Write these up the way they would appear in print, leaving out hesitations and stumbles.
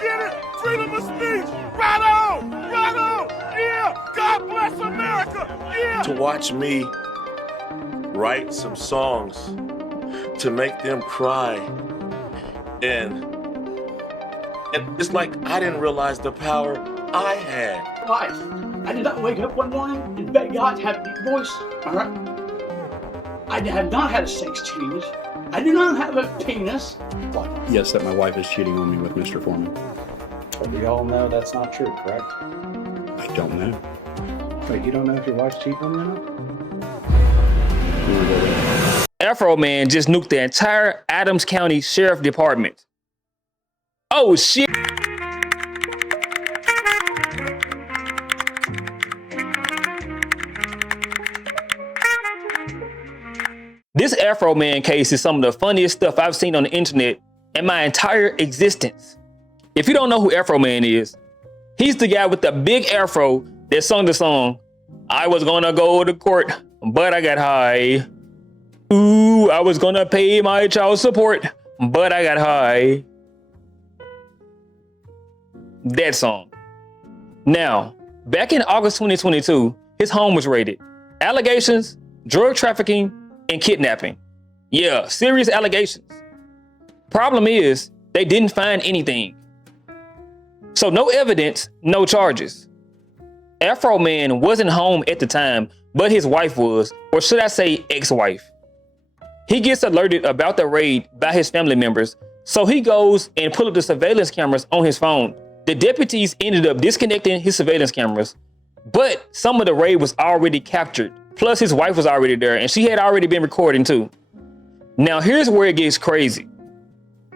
get it? Freedom of speech. Right on. Right on. Yeah. God bless America. Yeah. To watch me write some songs to make them cry. And it's like I didn't realize the power I had. Guys, I did not wake up one morning and beg God to have a deep voice. All right? I have not had a sex change. I do not have a penis. What? Yes, that my wife is cheating on me with Mr. Foreman. But we all know that's not true, correct? I don't know. Wait, you don't know if your wife's cheating on you or not? Afroman just nuked the entire Adams County Sheriff Department. Oh shit. This Afroman case is some of the funniest stuff I've seen on the internet in my entire existence. If you don't know who Afroman is, he's the guy with the big afro that sung the song, I was gonna go to court, but I got high. Ooh, I was gonna pay my child support, but I got high. That song. Now, back in August 2022, his home was raided. Allegations, drug trafficking, and kidnapping. Yeah, serious allegations. Problem is, they didn't find anything. So no evidence, no charges. Afroman wasn't home at the time, but his wife was, or should I say ex-wife. He gets alerted about the raid by his family members, so he goes and pulls up the surveillance cameras on his phone. The deputies ended up disconnecting his surveillance cameras, but some of the raid was already captured. Plus his wife was already there and she had already been recording too. Now here's where it gets crazy.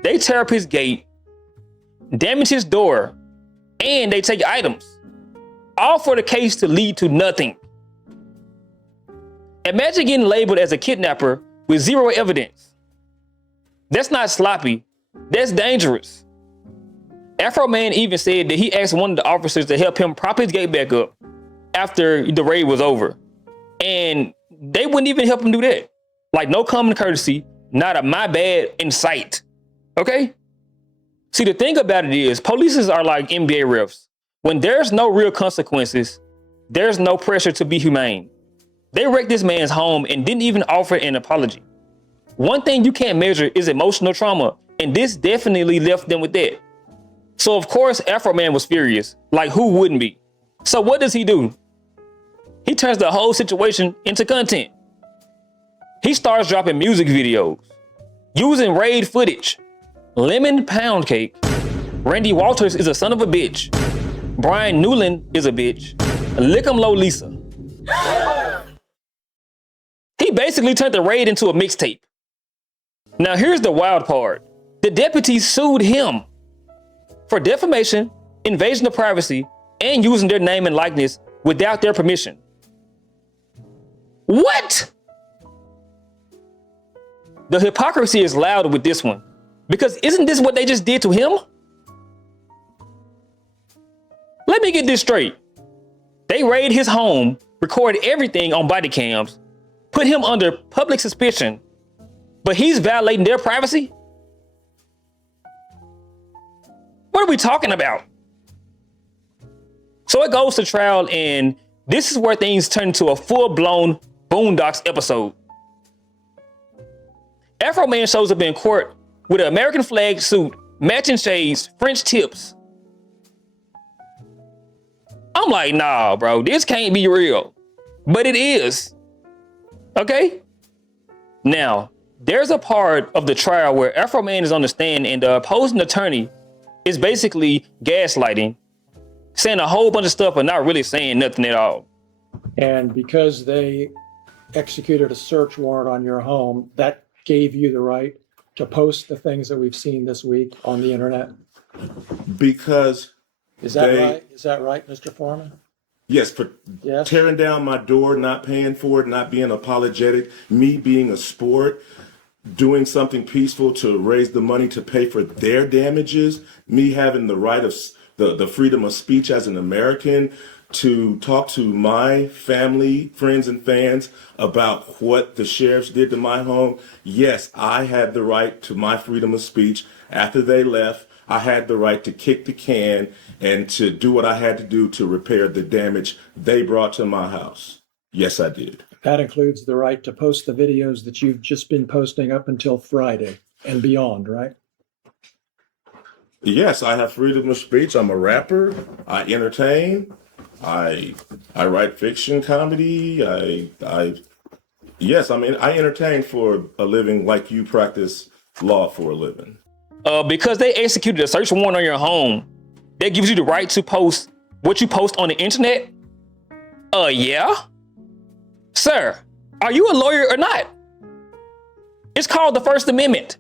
They tear up his gate, damage his door, and they take items. All for the case to lead to nothing. Imagine getting labeled as a kidnapper with zero evidence. That's not sloppy, that's dangerous. Afroman even said that he asked one of the officers to help him prop his gate back up after the raid was over. And they wouldn't even help him do that. Like no common courtesy, not a my bad in sight. Okay? See, the thing about it is, police are like NBA refs. When there's no real consequences, there's no pressure to be humane. They wrecked this man's home and didn't even offer an apology. One thing you can't measure is emotional trauma, and this definitely left them with that. So of course, Afroman was furious. Like who wouldn't be? So what does he do? He turns the whole situation into content. He starts dropping music videos, using raid footage. Lemon pound cake. Randy Walters is a son of a bitch. Brian Newland is a bitch. Lick 'em low Lisa. He basically turned the raid into a mixtape. Now here's the wild part. The deputies sued him for defamation, invasion of privacy, and using their name and likeness without their permission. What? The hypocrisy is loud with this one, because isn't this what they just did to him? Let me get this straight. They raided his home, recorded everything on body cams, put him under public suspicion, but he's violating their privacy? What are we talking about? So it goes to trial, and this is where things turn into a full-blown Boondocks episode. Afroman shows up in court with an American flag suit, matching shades, French tips. I'm like, nah, bro, this can't be real. But it is. Okay? Now, there's a part of the trial where Afroman is on the stand and the opposing attorney is basically gaslighting, saying a whole bunch of stuff but not really saying nothing at all. And because they executed a search warrant on your home, that gave you the right to post the things that we've seen this week on the internet. Because Is that right? Is that right, Mr. Foreman? yes, for Yes. tearing down my door, not paying for it, not being apologetic, me being a sport, doing something peaceful to raise the money to pay for their damages, me having the right of the freedom of speech as an American to talk to my family, friends, and fans about what the sheriffs did to my home. Yes, I had the right to my freedom of speech after they left. I had the right to kick the can and to do what I had to do to repair the damage they brought to my house. Yes, I did. That includes the right to post the videos that you've just been posting up until Friday and beyond, right? Yes, I have freedom of speech. I'm a rapper. I entertain. I write fiction, comedy. Yes, I mean, I entertain for a living like you practice law for a living. Because they executed a search warrant on your home, that gives you the right to post what you post on the internet? Yeah? Sir, are you a lawyer or not? It's called the First Amendment.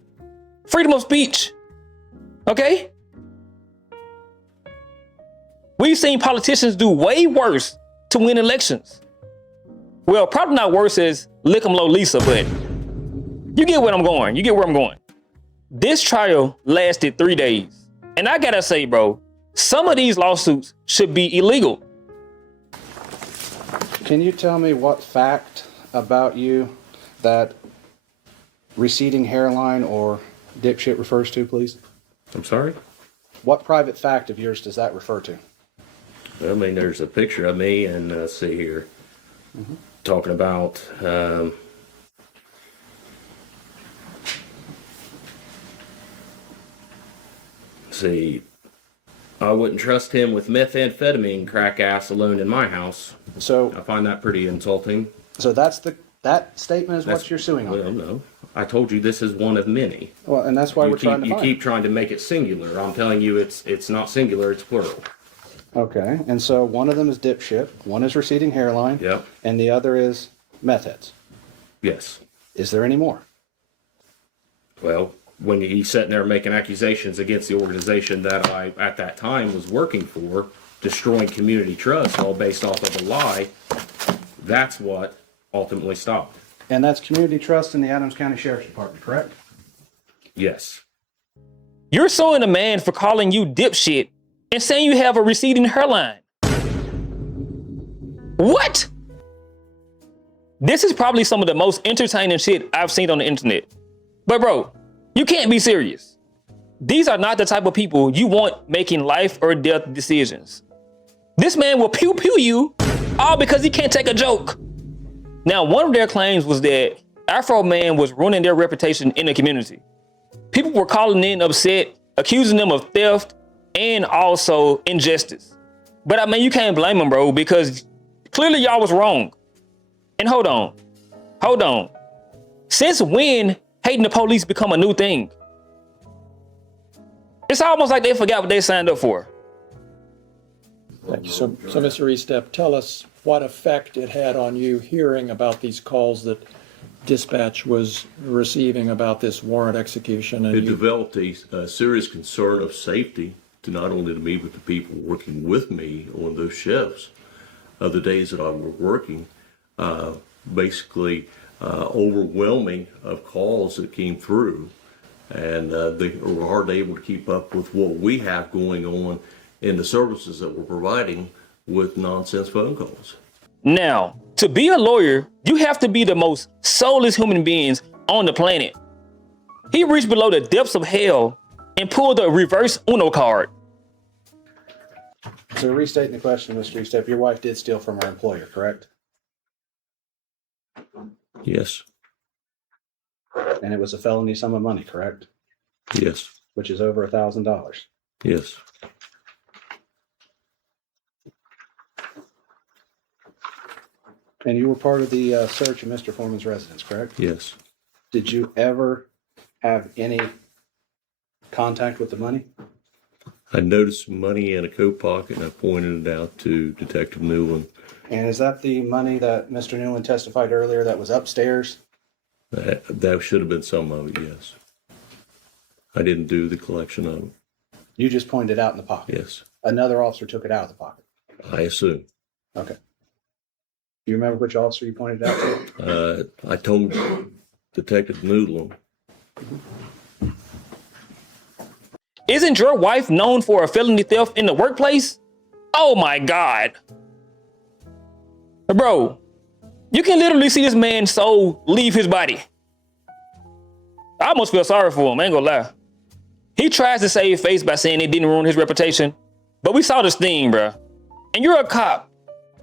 Freedom of speech. Okay? We've seen politicians do way worse to win elections. Well, probably not worse as Lick 'em Low Lisa, but you get where I'm going. You get where I'm going. This trial lasted 3 days. And I gotta say, bro, some of these lawsuits should be illegal. Can you tell me what fact about you that receding hairline or dipshit refers to, please? I'm sorry? What private fact of yours does that refer to? I mean, there's a picture of me, and see here, talking about, see, I wouldn't trust him with methamphetamine crack ass alone in my house. So, I find that pretty insulting. so that statement is what you're suing on. Well, no. I told you this is one of many. Well, and that's why we're trying to You find. keep trying to make it singular. I'm telling you it's not singular, it's plural. Okay, and so one of them is dipshit, one is receding hairline, Yep. and the other is meth heads. Yes. Is there any more? Well, when he's sitting there making accusations against the organization that I, at that time, was working for, destroying community trust, all based off of a lie, that's what ultimately stopped. And that's community trust in the Adams County Sheriff's Department, correct? Yes. You're suing a man for calling you dipshit and saying you have a receding hairline. What? This is probably some of the most entertaining shit I've seen on the internet. But bro, you can't be serious. These are not the type of people you want making life or death decisions. This man will pew pew you all because he can't take a joke. Now, one of their claims was that Afroman was ruining their reputation in the community. People were calling in upset, accusing them of theft and also injustice. But I mean, you can't blame them, bro, because clearly y'all was wrong. And hold on. Since when hating the police become a new thing? It's almost like they forgot what they signed up for. Thank you. So Mr. Estep, tell us what effect it had on you hearing about these calls that dispatch was receiving about this warrant execution. And It developed a serious concern of safety to not only to me, but the people working with me on those shifts. The days that I was working, basically overwhelming of calls that came through, and they were hardly able to keep up with what we have going on in the services that we're providing with nonsense phone calls. Now, to be a lawyer, you have to be the most soulless human beings on the planet. He reached below the depths of hell and pulled a reverse Uno card. So restating the question, Mr. Estep, your wife did steal from her employer, correct? Yes, And it was a felony sum of money, correct? yes, Which is over $1,000. yes. And you were part of the search of Mr. Foreman's residence, correct? Yes. Did you ever have any contact with the money? I noticed money in a coat pocket and I pointed it out to Detective Newland. And is that the money that Mr. Newland testified earlier that was upstairs? That should have been some of it, yes. I didn't do the collection of it, You just pointed it out in the pocket. yes. Another officer took it out of the pocket. I assume. Okay. Do you remember which officer you pointed it out to? I told Detective Newland. Isn't your wife known for a felony theft in the workplace? Oh my God. Bro, you can literally see this man's soul leave his body. I almost feel sorry for him, I ain't gonna lie. He tries to save face by saying it didn't ruin his reputation, but we saw the sting, bruh. And you're a cop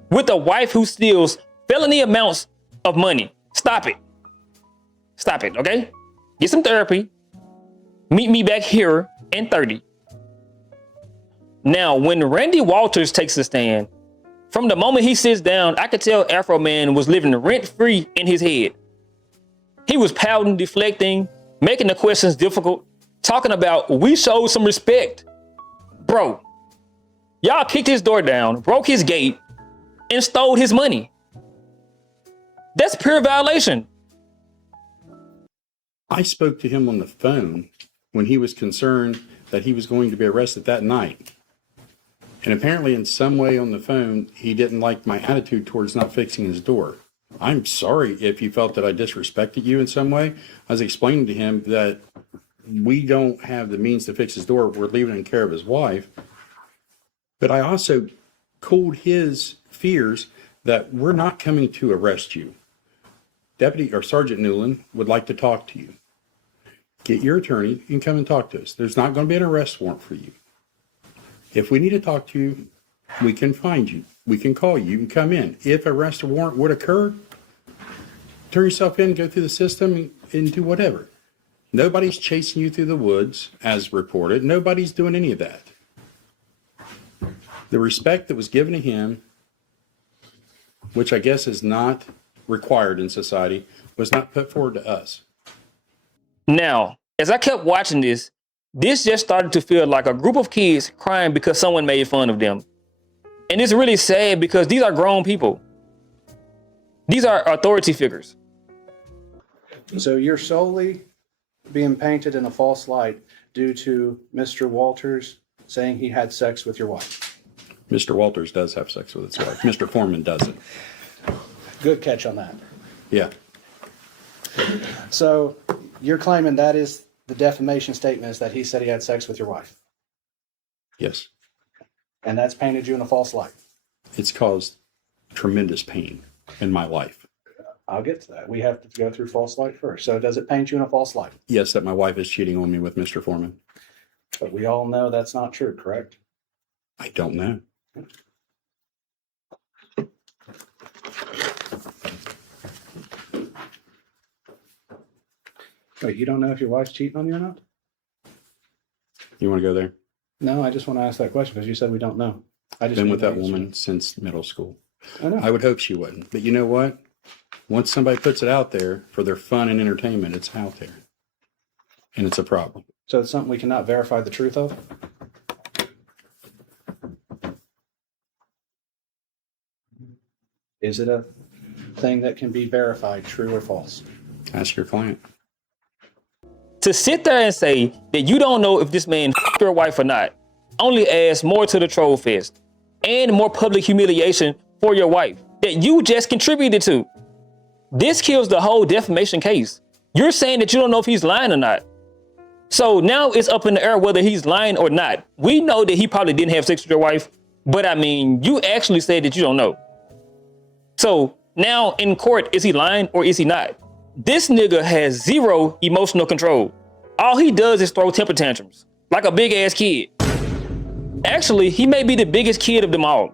with a wife who steals felony amounts of money. Stop it. Stop it, okay? Get some therapy. Meet me back here in 30. Now, when Randy Walters takes a stand, from the moment he sits down, I could tell Afroman was living rent-free in his head. He was pouting, deflecting, making the questions difficult, talking about we showed some respect. Bro, y'all kicked his door down, broke his gate, and stole his money. That's pure violation. I spoke to him on the phone when he was concerned that he was going to be arrested that night. And apparently in some way on the phone, he didn't like my attitude towards not fixing his door. I'm sorry if you felt that I disrespected you in some way. I was explaining to him that we don't have the means to fix his door. We're leaving it in care of his wife. But I also cooled his fears that we're not coming to arrest you. Deputy or Sergeant Newland would like to talk to you. Get your attorney and come and talk to us. There's not going to be an arrest warrant for you. If we need to talk to you, we can find you. We can call you. You can come in. If arrest warrant would occur, turn yourself in, go through the system, and do whatever. Nobody's chasing you through the woods, as reported. Nobody's doing any of that. The respect that was given to him, which I guess is not required in society, was not put forward to us. Now, as I kept watching this just started to feel like a group of kids crying because someone made fun of them. And it's really sad because these are grown people. These are authority figures. So you're solely being painted in a false light due to Mr. Walters saying he had sex with your wife. Mr. Walters does have sex with his wife. Mr. Foreman doesn't. Good catch on that. Yeah. So you're claiming that is the defamation statement, is that he said he had sex with your wife? Yes. And that's painted you in a false light? It's caused tremendous pain in my life. I'll get to that. We have to go through false light first. So does it paint you in a false light? Yes, that my wife is cheating on me with Mr. Foreman. But we all know that's not true, correct? I don't know. Wait, you don't know if your wife's cheating on you or not? You want to go there? No, I just want to ask that question because you said we don't know. I just been with that woman since middle school. I know. I would hope she wouldn't. But you know what? Once somebody puts it out there for their fun and entertainment, it's out there. And it's a problem. So it's something we cannot verify the truth of? Is it a thing that can be verified, true or false? Ask your client. To sit there and say that you don't know if this man f***ed your wife or not only adds more to the troll fest and more public humiliation for your wife that you just contributed to. This kills the whole defamation case. You're saying that you don't know if he's lying or not. So now it's up in the air whether he's lying or not. We know that he probably didn't have sex with your wife, but I mean, you actually said that you don't know. So now in court, is he lying or is he not? This nigga has zero emotional control. All he does is throw temper tantrums like a big ass kid. Actually, he may be the biggest kid of them all.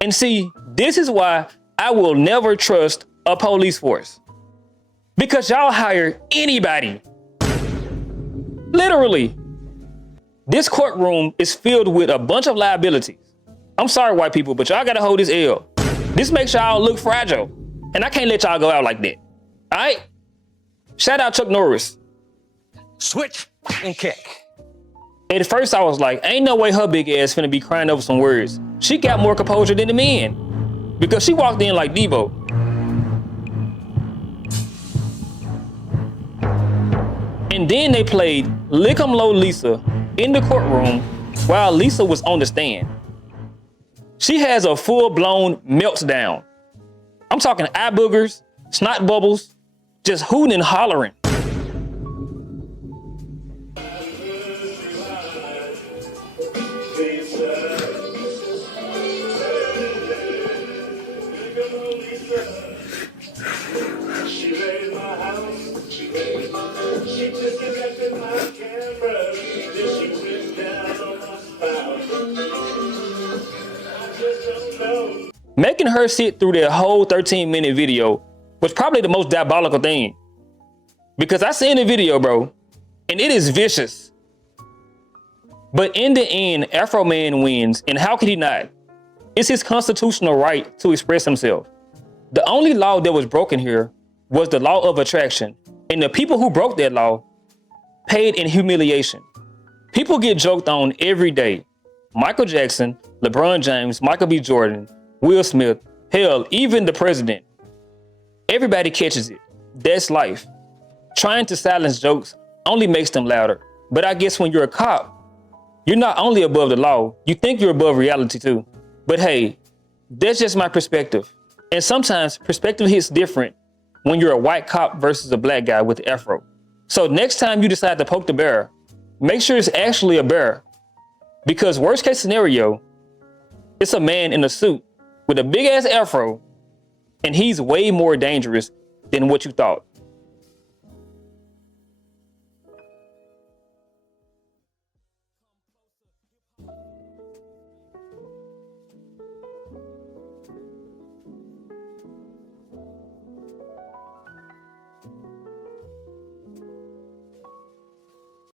And see, this is why I will never trust a police force. Because y'all hire anybody. Literally. This courtroom is filled with a bunch of liabilities. I'm sorry, white people, but y'all gotta hold this L. This makes y'all look fragile. And I can't let y'all go out like that. All right? Shout out Chuck Norris. Switch and kick. At first I was like, ain't no way her big ass finna be crying over some words. She got more composure than the men. Because she walked in like Devo. And then they played Lick 'em Low Lisa in the courtroom while Lisa was on the stand. She has a full-blown meltdown. I'm talking eye boogers, snot bubbles, just hooting and hollering. She raided my house. She disconnected my camera. Making her sit through that whole 13-minute video was probably the most diabolical thing. Because I seen the video, bro, and it is vicious. But in the end, Afroman wins, and how could he not? It's his constitutional right to express himself. The only law that was broken here was the law of attraction, and the people who broke that law paid in humiliation. People get joked on every day. Michael Jackson, LeBron James, Michael B. Jordan, Will Smith, hell, even the president. Everybody catches it. That's life. Trying to silence jokes only makes them louder. But I guess when you're a cop, you're not only above the law, you think you're above reality too. But hey, that's just my perspective. And sometimes perspective hits different when you're a white cop versus a black guy with the afro. So next time you decide to poke the bear, make sure it's actually a bear. Because worst case scenario, it's a man in a suit with a big ass afro, and he's way more dangerous than what you thought.